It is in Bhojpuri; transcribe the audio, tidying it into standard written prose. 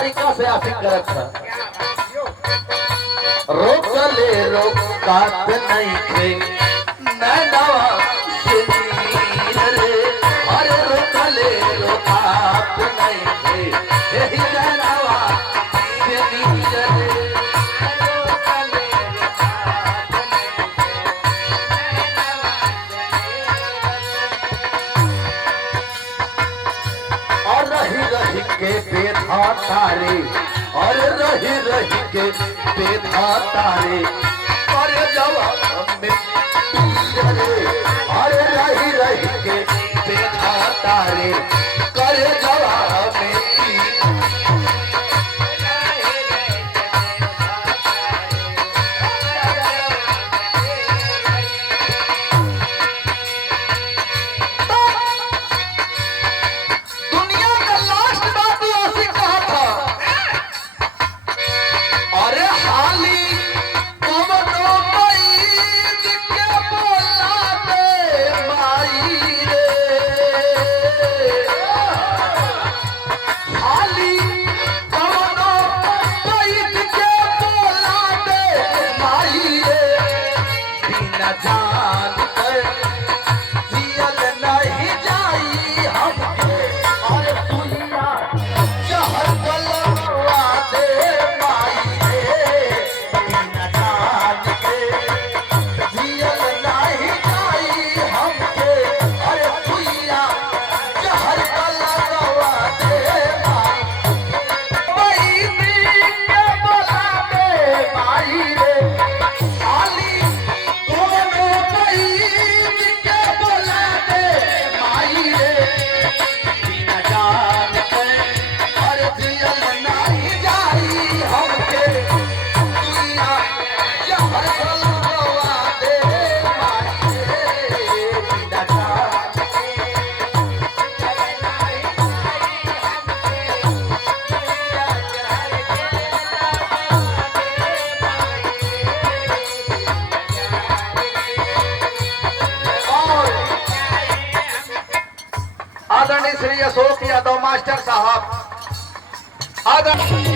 तरीका से आशिक करत था। रोकले रोकात नहीं थे नैनवा से नीर रे, अरे रोकले रोकात नहीं थे यही नैनवा से नीर रे। और रही रही के बेधा तारे, और रही रही के बेधा तारे, और जवाब में रे, और रही रही के बेधा तारे, कर जवाब में जान कर जियल नहीं जाई हमके, और दुनिया जहर गलवा दे माई रे, बिना जान के जियल नहीं जाई हमके, और दुनिया जहर गलवा दे माई, के बोला दे माई रे, खाली आदरणीय श्री अशोक यादव मास्टर साहब, आदरणीय